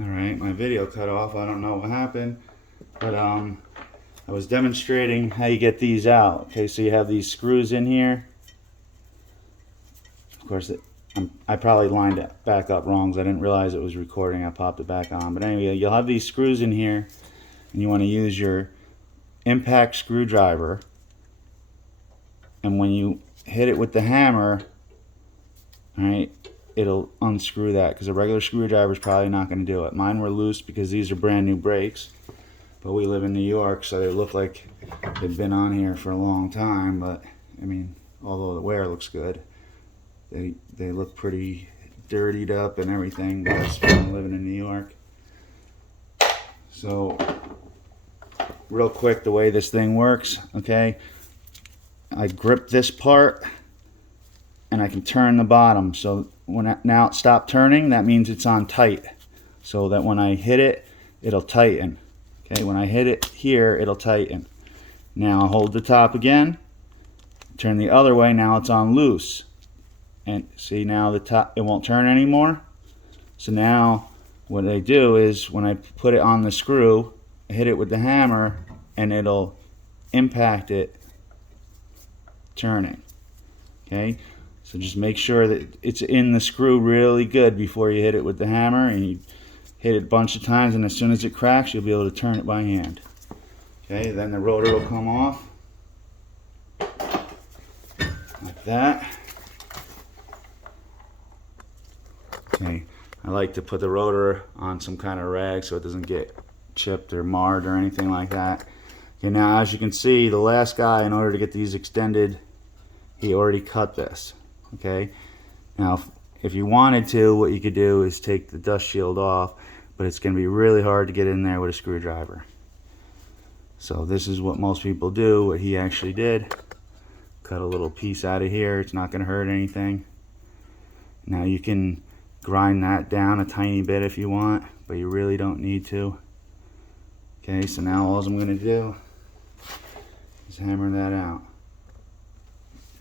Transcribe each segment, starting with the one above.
Alright, my video cut off. I don't know what happened. But I was demonstrating how you get these out. Okay, so you have these screws in here. Of course, I probably lined it back up wrong because I didn't realize it was recording. I popped it back on. But anyway, you'll have these screws in here, and you want to use your impact screwdriver. And when you hit it with the hammer, alright, it'll unscrew that because a regular screwdriver is probably not going to do it. Mine were loose because these are brand new brakes. But we live in New York, so they look like they've been on here for a long time. But, I mean, although the wear looks good, they look pretty dirtied up and everything, but that's from living in New York. So, real quick, the way this thing works, okay, I grip this part and I can turn the bottom. So now it stopped turning, that means it's on tight. So that when I hit it, it'll tighten. Okay, when I hit it here, it'll tighten. Now I'll hold the top again, turn the other way, now it's on loose. And see, now the top, it won't turn anymore. So now what I do is when I put it on the screw, I hit it with the hammer and it'll impact it turning. Okay, so just make sure that it's in the screw really good before you hit it with the hammer, and you hit it a bunch of times, and as soon as it cracks, you'll be able to turn it by hand. Okay, then the rotor will come off like that. Okay, I like to put the rotor on some kind of rag so it doesn't get chipped or marred or anything like that. Okay, now as you can see, the last guy, in order to get these extended, he already cut this. Okay, now if you wanted to, what you could do is take the dust shield off, but it's going to be really hard to get in there with a screwdriver. So this is what most people do. What he actually did, cut a little piece out of here. It's not going to hurt anything. Now you can grind that down a tiny bit if you want, but you really don't need to. Okay, so now all I'm going to do is hammer that out.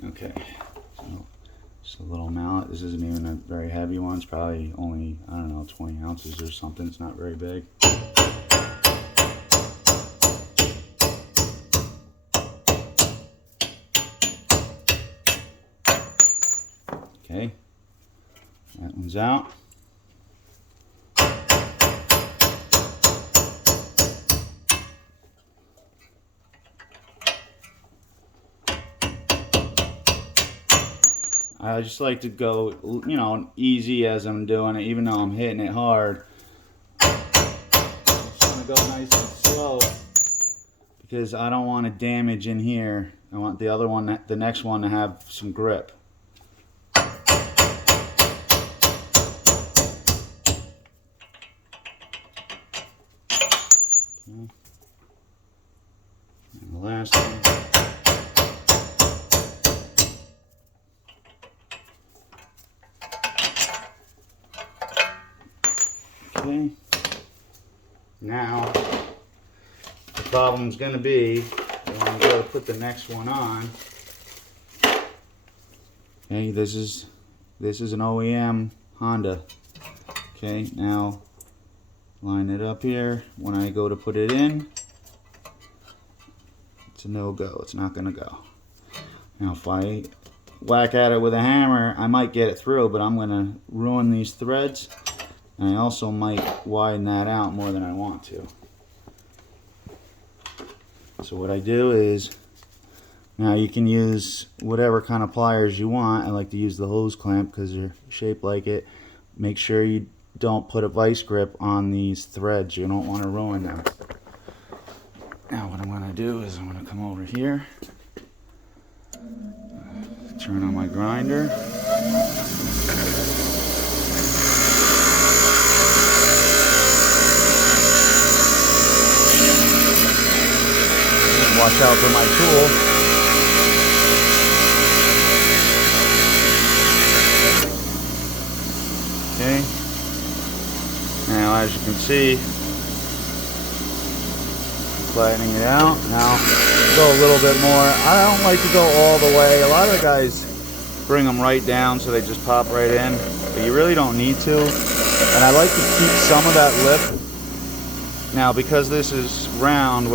Okay, so just a little mallet. This isn't even a very heavy one. It's probably only, I don't know, 20 ounces or something. It's not very big. Okay, that one's out. I just like to go, you know, easy as I'm doing it, even though I'm hitting it hard. I just want to go nice and slow because I don't want to damage in here. I want the other one, the next one, to have some grip. Okay. And the last one. Okay. Now the problem's going to be when I go to put the next one on. Okay, this is an OEM Honda. Okay, now line it up here. When I go to put it in, it's a no-go. It's not going to go. Now if I whack at it with a hammer, I might get it through, but I'm going to ruin these threads. And I also might widen that out more than I want to. So what I do is, now you can use whatever kind of pliers you want. I like to use the hose clamp because they're shaped like it. Make sure you don't put a vice grip on these threads. You don't want to ruin them. Now what I'm going to do is I'm going to come over here, turn on my grinder. Watch out for my tool. Okay. Now as you can see, flattening it out. Now go a little bit more. I don't like to go all the way. A lot of the guys bring them right down so they just pop right in, but you really don't need to. And I like to keep some of that lip. Now, because this is round,